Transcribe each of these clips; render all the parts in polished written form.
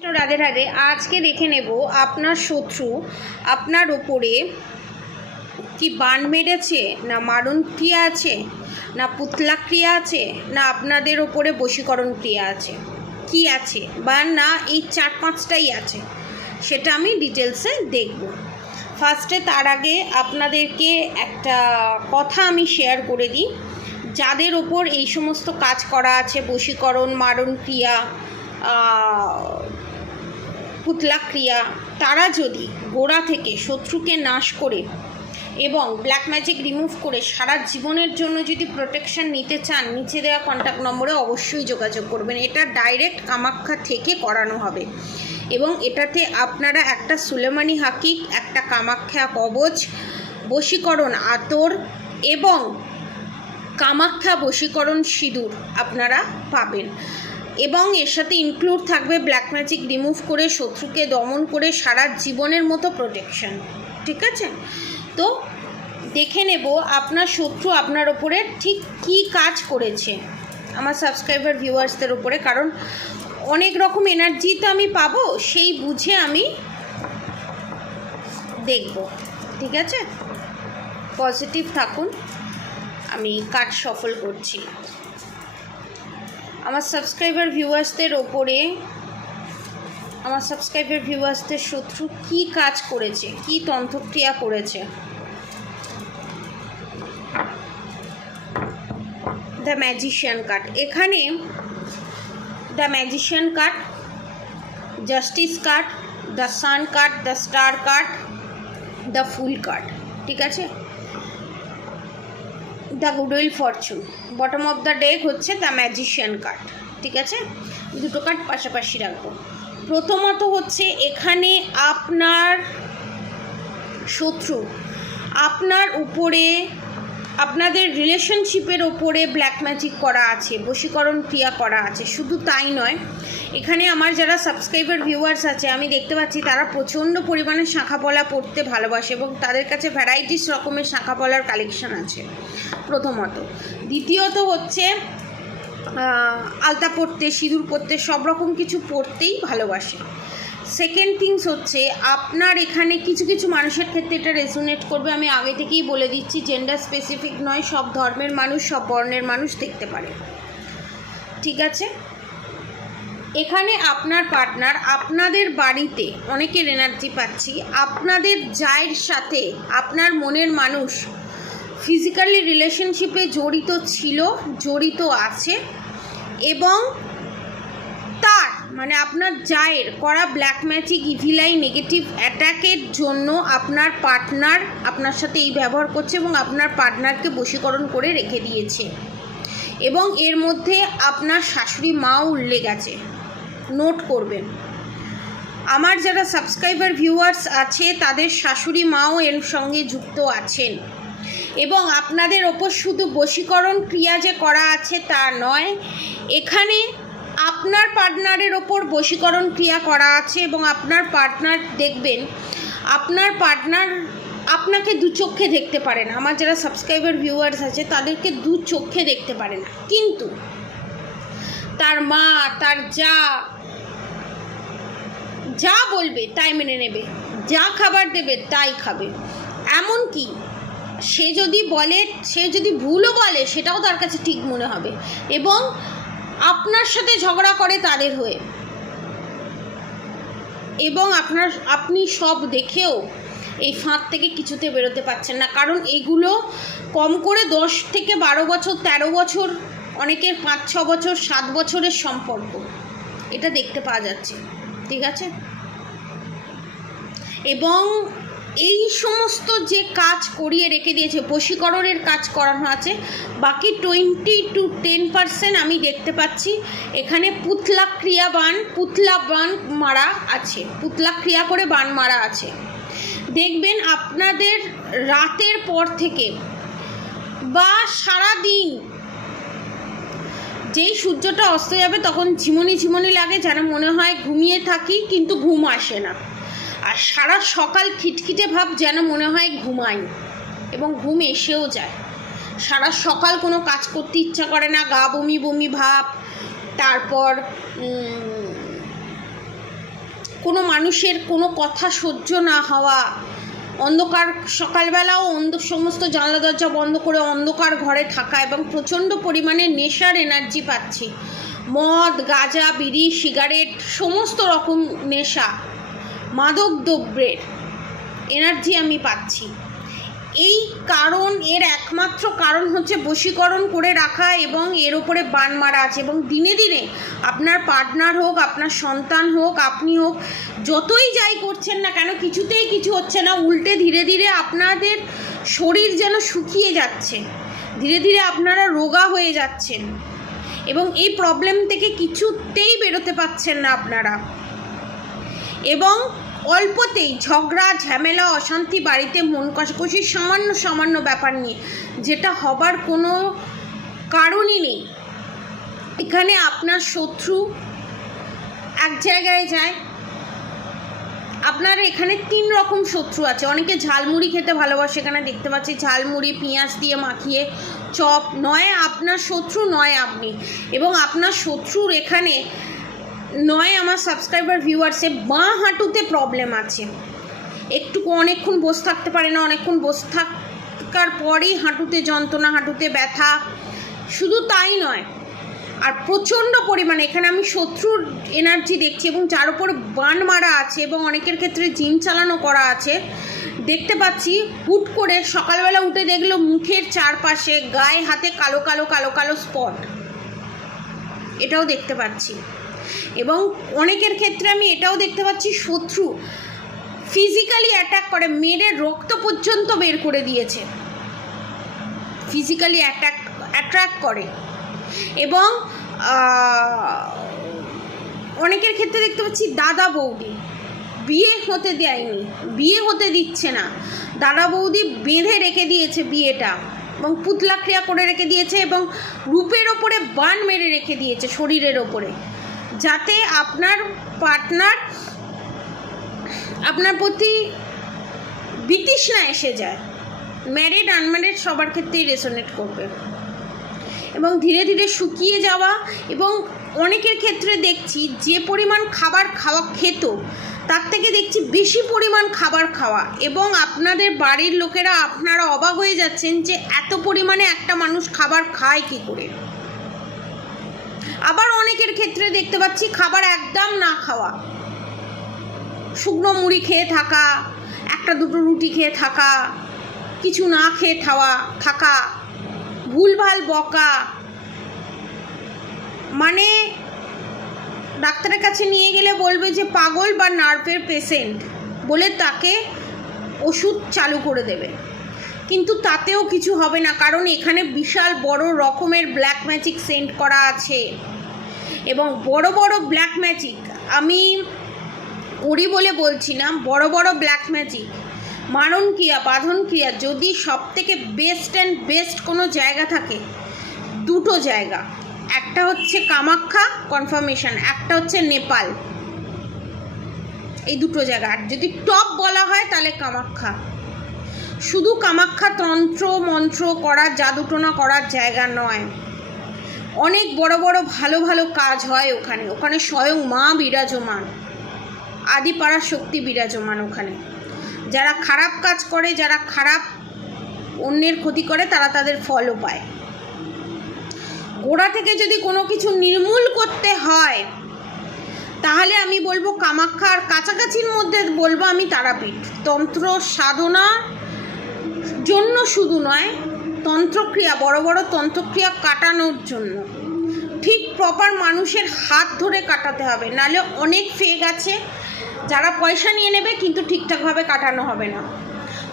তো রাধে রাধে। আজকে দেখে নেব আপনার শত্রু আপনার ওপরে কি বান মেরেছে, না মারণ ক্রিয়া আছে, না পুতলা ক্রিয়া আছে, না আপনাদের ওপরে বশীকরণ ক্রিয়া আছে, কি আছে বা না এই 4-5টাই আছে, সেটা আমি ডিটেলসে দেখব। ফার্স্টে তার আগে আপনাদেরকে একটা কথা আমি শেয়ার করে দিই। যাদের ওপর এই সমস্ত কাজ করা আছে, বশীকরণ, মারণ ক্রিয়া, পুতলা ক্রিয়া, তারা যদি গোড়া থেকে শত্রুকে নাশ করে এবং ব্ল্যাক ম্যাজিক রিমুভ করে সারা জীবনের জন্য যদি প্রোটেকশন নিতে চান, নিচে দেওয়া কন্ট্যাক্ট নম্বরে অবশ্যই যোগাযোগ করবেন। এটা ডাইরেক্ট কামাখ্যা থেকে করানো হবে এবং এটাতে আপনারা একটা সুলেমানি হাকিক, একটা কামাখ্যা কবচ, বশীকরণ আতর এবং কামাখ্যা বশীকরণ সিঁদুর আপনারা পাবেন। এবং এর সাথে ইনক্লুড থাকবে ব্ল্যাক ম্যাজিক রিমুভ করে শত্রুকে দমন করে সারা জীবনের মতো প্রোটেকশন। ঠিক আছে? তো দেখে নেব আপনার শত্রু আপনার ওপরে ঠিক কী কাজ করেছে আমার সাবস্ক্রাইবার ভিউয়ার্সদের ওপরে, কারণ অনেক রকম এনার্জি তো আমি পাবো, সেই বুঝে আমি দেখব। ঠিক আছে? পজিটিভ থাকুন। আমি কার্ড সফল করছি। আমার সাবস্ক্রাইবার ভিউয়ার্সদের শত্রু কি কাজ করেছে, কি তন্ত্রক্রিয়া করেছে। দ্য ম্যাজিশিয়ান কার্ড, এখানে the magician card, justice card, the sun card, the star card, the fool card. ঠিক আছে? The goodwill Fortune, bottom of the deck হচ্ছে দ্য ম্যাজিশিয়ান কার্ড। ঠিক আছে? দুটো কার্ড পাশাপাশি রাখবো। প্রথমত হচ্ছে এখানে আপনার শত্রু আপনার উপরে, আপনাদের রিলেশনশিপের ওপরে ব্ল্যাক ম্যাজিক করা আছে, বশীকরণ ক্রিয়া করা আছে। শুধু তাই নয়, এখানে আমার যারা সাবস্ক্রাইবার ভিউয়ার্স আছে আমি দেখতে পাচ্ছি তারা প্রচণ্ড পরিমাণে শাঁখাপলা পরতে ভালোবাসে এবং তাদের কাছে ভ্যারাইটিস রকমের শাঁখাপলার কালেকশন আছে প্রথমত। দ্বিতীয়ত হচ্ছে আলতা পরতে, সিঁদুর পরতে, সব রকম কিছু পরতেই ভালোবাসে। সেকেন্ড থিংস হচ্ছে আপনার এখানে কিছু কিছু মানুষের ক্ষেত্রে এটা রেজোনেট করবে, আমি আগে থেকেই বলে দিচ্ছি, জেন্ডার স্পেসিফিক নয়, সব ধর্মের মানুষ, সব বর্ণের মানুষ দেখতে পারে। ঠিক আছে? এখানে আপনার পার্টনার আপনাদের বাড়িতে, অনেকের এনার্জি পাচ্ছি, আপনাদের জায়ের সাথে আপনার মনের মানুষ ফিজিক্যালি রিলেশনশিপে জড়িত ছিল, জড়িত আছে এবং তার মানে আপনার জায়ের করা ব্ল্যাক ম্যাজিক, ইভিলাই, নেগেটিভ অ্যাটাকের জন্য আপনার পার্টনার আপনার সাথে এই ব্যবহার করছে এবং আপনার পার্টনারকে বশীকরণ করে রেখে দিয়েছে। এবং এর মধ্যে আপনার শাশুড়ি মাও উল্লেখ আছে, নোট করবেন। আমার যারা সাবস্ক্রাইবার ভিউয়ার্স আছে তাদের শাশুড়ি মাও এর সঙ্গে যুক্ত আছেন। এবং আপনাদের ওপর শুধু বশীকরণ ক্রিয়া যে করা আছে তা নয়, এখানে আপনার পার্টনারের ওপর বশীকরণ ক্রিয়া করা আছে এবং আপনার পার্টনার দেখবেন, আপনার পার্টনার আপনাকে দু চোখে দেখতে পারে না। আমার যারা সাবস্ক্রাইবার ভিউয়ার্স আছে তাদেরকে দু চোখে দেখতে পারে না, কিন্তু তার মা, তার যা বলবে তাই মেনে নেবে, যা খাবার দেবে তাই খাবে। এমনকি সে যদি ভুলও বলে সেটাও তার কাছে ঠিক মনে হবে এবং আপনার সাথে ঝগড়া করে তাদের হয়ে। এবং আপনি সব দেখেও এই ফাঁদ থেকে কিছুতে বেরোতে পারছেন না, কারণ এগুলো কম করে 10 থেকে 12 বছর, 13 বছর, অনেকের 5-6 বছর, 7 বছরের সম্পর্ক, এটা দেখতে পাওয়া যাচ্ছে। ঠিক আছে? এবং এই সমস্ত যে কাজ করিয়ে রেখে দিয়েছে, বশীকরণের কাজ করানো আছে, বাকি 20-10% আমি দেখতে পাচ্ছি এখানে পুতলা বান মারা আছে, পুতলা ক্রিয়া করে বান মারা আছে। দেখবেন আপনাদের রাতের পর থেকে বা সারা দিন যেই সূর্যটা অস্ত যাবে তখন ঝিমুনি লাগে, যেন মনে হয় ঘুমিয়ে থাকি কিন্তু ঘুম আসে না, আর সারা সকাল খিটখিটে ভাব, যেন মনে হয় ঘুমাই এবং ঘুম এসেও যায়। সারা সকাল কোনো কাজ করতে ইচ্ছা করে না, গা বমি ভাব, তারপর কোনো মানুষের কোনো কথা সহ্য না হওয়া, অন্ধকার সকালবেলাও সমস্ত জানলা দরজা বন্ধ করে অন্ধকার ঘরে থাকা, এবং প্রচণ্ড পরিমাণে নেশার এনার্জি পাচ্ছি। মদ, গাঁজা, বিড়ি, সিগারেট, সমস্ত রকম নেশা, মাদক দ্রব্যের এনার্জি আমি পাচ্ছি। এই কারণ, এর একমাত্র কারণ হচ্ছে বশীকরণ করে রাখা এবং এর ওপরে বান মারা আছে। এবং দিনে দিনে আপনার পার্টনার হোক, আপনার সন্তান হোক, আপনি হোক, যতই যাই করছেন না কেন কিছুতেই কিছু হচ্ছে না। উল্টে ধীরে ধীরে আপনাদের শরীর যেন শুকিয়ে যাচ্ছে, ধীরে ধীরে আপনারা রোগা হয়ে যাচ্ছেন এবং এই প্রবলেম থেকে কিছুতেই বেরোতে পারছেন না আপনারা। এবং অল্পতেই ঝগড়া, ঝামেলা, অশান্তি, বাড়িতে মন কষাকষি সামান্য সামান্য ব্যাপার নিয়ে, যেটা হবার কোনো কারণই নেই। এখানে আপনার শত্রু এক জায়গায় যায়, আপনার এখানে 3 রকম শত্রু আছে। অনেকে ঝালমুড়ি খেতে ভালোবাসে, এখানে দেখতে পাচ্ছি ঝালমুড়ি পেঁয়াজ দিয়ে মাখিয়ে চপ, নয় আপনার শত্রু নয় আপনি। এবং আপনার শত্রুর এখানে নয় আমার সাবস্ক্রাইবার ভিউয়ার্সে বাঁ হাঁটুতে প্রবলেম আছে, অনেকক্ষণ বসে থাকতে পারে না, অনেকক্ষণ বসে থাকার পরেই হাঁটুতে যন্ত্রণা, হাঁটুতে ব্যথা। শুধু তাই নয়, আর প্রচণ্ড পরিমাণে এখানে আমি শত্রুর এনার্জি দেখছি এবং যার উপর বান মারা আছে এবং অনেকের ক্ষেত্রে জিন চালানো করা আছে। দেখতে পাচ্ছি হুট করে সকালবেলা উঠে দেখলো মুখের চারপাশে, গায়ে, হাতে কালো কালো কালো কালো স্পট, এটাও দেখতে পাচ্ছি। এবং অনেকের ক্ষেত্রে আমি এটাও দেখতে পাচ্ছি শত্রু ফিজিক্যালি অ্যাটাক করে, মেরে রক্ত পর্যন্ত বের করে দিয়েছে, ফিজিক্যালি অ্যাট্রাক করে। এবং অনেকের ক্ষেত্রে দেখতে পাচ্ছি দাদা বৌদি বিয়ে হতে দেয়নি, বিয়ে হতে দিচ্ছে না, দাদা বৌদি বেঁধে রেখে দিয়েছে বিয়েটা এবং পুতলা ক্রিয়া করে রেখে দিয়েছে এবং রূপের ওপরে বান মেরে রেখে দিয়েছে শরীরের ওপরে, যাতে আপনার পার্টনার আপনার প্রতি বিতৃষ্ণা এসে যায়। ম্যারিড আনম্যারিড সবার ক্ষেত্রেই রেসোনেট করবে। এবং ধীরে ধীরে শুকিয়ে যাওয়া, এবং অনেকের ক্ষেত্রে দেখছি যে পরিমাণ খাবার খেত তার থেকে দেখছি বেশি পরিমাণ খাবার খাওয়া, এবং আপনাদের বাড়ির লোকেরা আপনারা অবাক হয়ে যাচ্ছেন যে এত পরিমাণে একটা মানুষ খাবার খায় কী করে। আবার অনেকের ক্ষেত্রে দেখতে পাচ্ছি খাবার একদম না খাওয়া, শুকনো মুড়ি খেয়ে থাকা, একটা দুটো রুটি খেয়ে থাকা, কিছু না খেয়ে থাকা, ভুলভাল বকা, মানে ডাক্তারের কাছে নিয়ে গেলে বলবে যে পাগল বা নার্ভের পেশেন্ট বলে তাকে ওষুধ চালু করে দেবে, কিন্তু তাতেও কিছু হবে না, কারণ এখানে বিশাল বড় রকমের ব্ল্যাক ম্যাজিক সেন্ড করা আছে। এবং বড় বড় ব্ল্যাক ম্যাজিক আমি করি বলে বলছি না, বড় বড় ব্ল্যাক ম্যাজিক, মারণ ক্রিয়া, বাঁধন ক্রিয়া, যদি সব থেকে বেস্ট কোনো জায়গা থাকে, দুটো জায়গা, একটা হচ্ছে কামাখ্যা কনফার্মেশন, একটা হচ্ছে নেপাল, এই দুটো জায়গা। আর যদি টপ বলা হয় তাহলে কামাখ্যা। শুধু কামাখ্যা তন্ত্র মন্ত্র করার, জাদুটোনা করার জায়গা নয়, অনেক বড় বড় ভালো ভালো কাজ হয় ওখানে। ওখানে স্বয়ং মা বিরাজমান, আদিপারা শক্তি বিরাজমান ওখানে। যারা খারাপ কাজ করে, যারা খারাপ অন্যের ক্ষতি করে, তারা তাদের ফলও পায়। গোড়া থেকে যদি কোনো কিছু নির্মূল করতে হয় তাহলে আমি বলবো কামাখ্যা, আর কাছাকাছির মধ্যে বলবো আমি তারাপীঠ। তন্ত্র সাধনার জন্য শুধু নয়, তন্ত্রক্রিয়া, বড় বড় তন্ত্রক্রিয়া কাটানোর জন্য ঠিক প্রপার মানুষের হাত ধরে কাটাতে হবে, নাহলে অনেক ফেক আছে যারা পয়সা নিয়ে নেবে কিন্তু ঠিকঠাকভাবে কাটানো হবে না।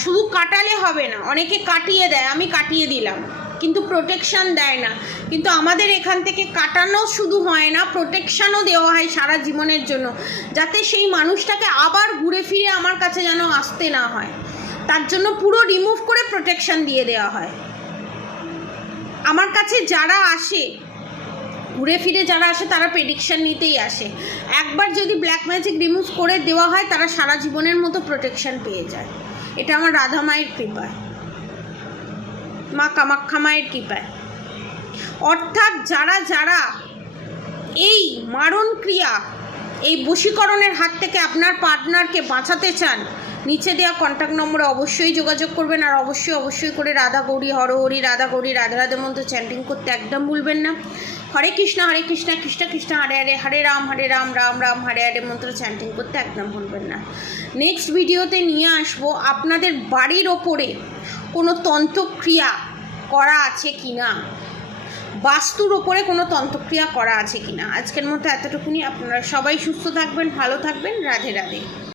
শুধু কাটালে হবে না, অনেকে কাটিয়ে দেয়, আমি কাটিয়ে দিলাম, কিন্তু প্রোটেকশান দেয় না। কিন্তু আমাদের এখান থেকে কাটানো শুধু হয় না, প্রোটেকশানও দেওয়া হয় সারা জীবনের জন্য, যাতে সেই মানুষটাকে আবার ঘুরে ফিরে আমার কাছে যেন আসতে না হয়, তার জন্য পুরো রিমুভ করে প্রোটেকশান দিয়ে দেওয়া হয়। আমার কাছে যারা আসে, ঘুরে ফিরে যারা আসে, তারা প্রেডিকশান নিতেই আসে। একবার যদি ব্ল্যাক ম্যাজিক রিমুভ করে দেওয়া হয়, তারা সারা জীবনের মতো প্রোটেকশান পেয়ে যায়। এটা আমার রাধা মায়ের কৃপায়, মা কামাখ্যা মায়ের কৃপায়। অর্থাৎ যারা এই মারণ ক্রিয়া এই বশীকরণের হাত থেকে আপনার পার্টনারকে বাঁচাতে চান, নিচে দেওয়া কন্ট্যাক্ট নম্বরে অবশ্যই যোগাযোগ করবেন। আর অবশ্যই করে রাধা গৌরী হরহরি, রাধা গৌরী রাধে রাধে মন্ত্র চ্যান্টিং করতে একদম ভুলবেন না। হরে কৃষ্ণ কৃষ্ণ কৃষ্ণ হরে হরে, হরে রাম রাম রাম হরে হরে মন্ত্র চ্যান্টিং করতে একদম ভুলবেন না। নেক্সট ভিডিওতে নিয়ে আসবো আপনাদের বাড়ির ওপরে কোনো তন্ত্রক্রিয়া করা আছে কি না, বাস্তুর ওপরে কোনো তন্ত্রক্রিয়া করা আছে কি না। আজকের মতো এতটুকুনি। আপনারা সবাই সুস্থ থাকবেন, ভালো থাকবেন। রাধে রাধে।